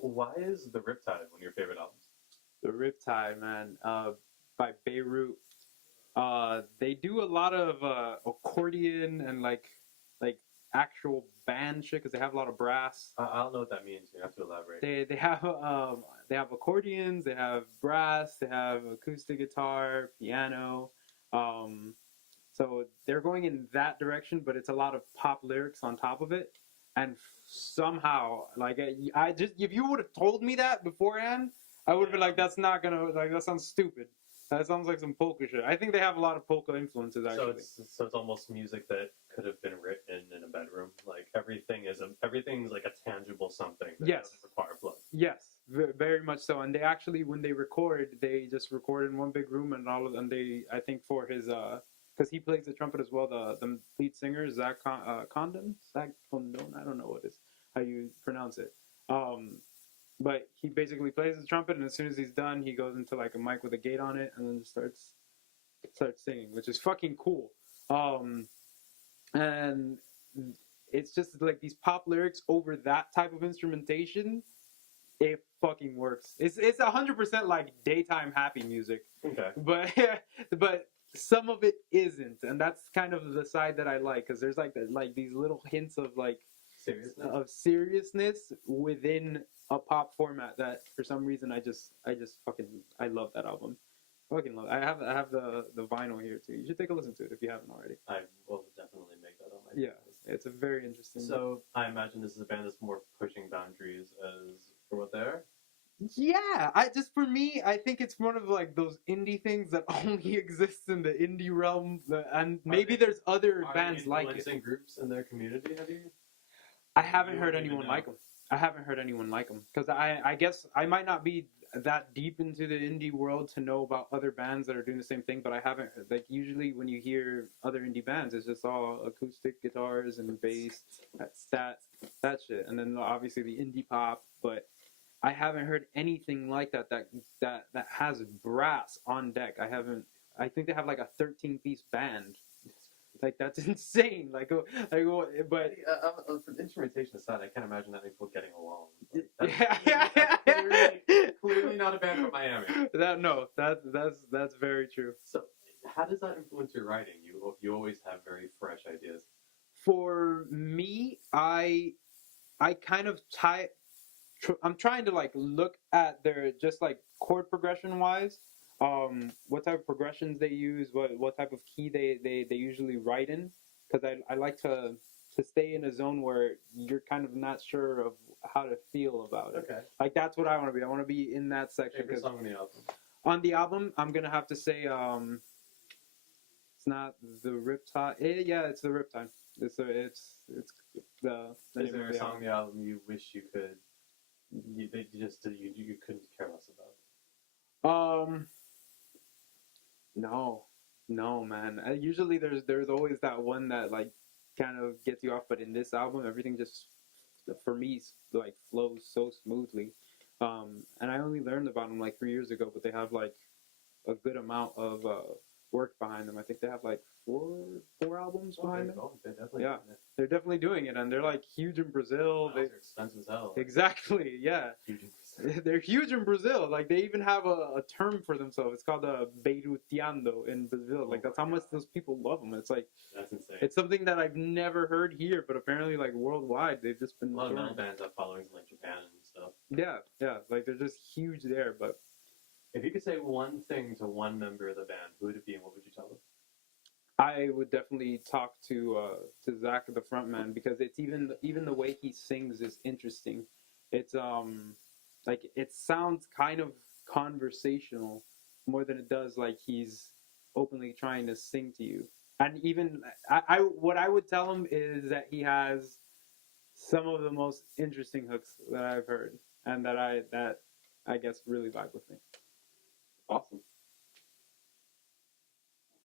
Why is the Riptide one of your favorite albums? The Riptide, man, by Beirut. They do a lot of accordion and like actual band shit because they have a lot of brass. I don't know what that means. You have to elaborate. They have accordions, they have brass, they have acoustic guitar, piano. So they're going in that direction, but it's a lot of pop lyrics on top of it. And somehow, like I just if you would have told me that beforehand, I would have been like, that's not gonna like that sounds stupid. That sounds like some polka shit. I think they have a lot of polka influences actually. So it's almost music that could have been written in a bedroom. Like everything's like a tangible something that doesn't require blood. Yes, very much so. And they actually, when they record, they just record in one big room, and I think for his because he plays the trumpet as well. The lead singer Zach Condon, I don't know what is how you pronounce it. But he basically plays the trumpet, and as soon as he's done, he goes into like a mic with a gate on it, and then just starts singing, which is fucking cool. And it's just like these pop lyrics over that type of instrumentation. It fucking works. It's 100% like daytime happy music. Okay. But some of it isn't, and that's kind of the side that I like because there's like these little hints of like seriousness within a pop format that for some reason I just fucking I love that album. Fucking love it. I have the vinyl here too. You should take a listen to it if you haven't already. I will definitely make that on my list. It's a very interesting. So I imagine this is a band that's more pushing boundaries as for what they're. Yeah, for me, I think it's one of like those indie things that only exists in the indie realm, and maybe there's other bands like it. Groups in their community, have you? I haven't heard anyone like them. Because I guess I might not be that deep into the indie world to know about other bands that are doing the same thing, but I haven't, like, usually when you hear other indie bands, it's just all acoustic guitars and bass, that shit, and then obviously the indie pop, but I haven't heard anything like that has brass on deck. I think they have like a 13-piece band. Like, that's insane. But from instrumentation aside, I can't imagine that many people getting along. Clearly not a band from Miami. That's very true. So, how does that influence your writing? You always have very fresh ideas. For me, I kind of I'm trying to like look at their just like chord progression wise. What type of progressions they use, what type of key they usually write in, because I like to stay in a zone where you're kind of not sure of how to feel about it. Okay. Like that's what I want to be. I want to be in that section. Favorite song on the album? On the album, I'm gonna have to say it's not the Riptide. It's the Riptide. It's the Is there a song on the album you wish you could? You couldn't care less about? No, man. Usually there's always that one that like kind of gets you off, but in this album, everything just for me like flows so smoothly. And I only learned about them like 3 years ago, but they have like a good amount of work behind them. I think they have like four albums behind them. They're definitely doing it, and they're like huge in Brazil. They're expensive as hell. Exactly, yeah. Huge in Brazil. They're huge in Brazil. Like they even have a term for themselves. It's called a Berutiando in Brazil. Like that's how much those people love them. It's like that's insane. It's something that I've never heard here, but apparently like worldwide they've just been. A lot of metal bands have followings in like Japan and stuff. Yeah. Like they're just huge there. But if you could say one thing to one member of the band, who would it be, and what would you tell them? I would definitely talk to Zach, the frontman, because it's even the way he sings is interesting. It's like it sounds kind of conversational more than it does like he's openly trying to sing to you. And even what I would tell him is that he has some of the most interesting hooks that I've heard, and that I guess really vibe with me. Awesome.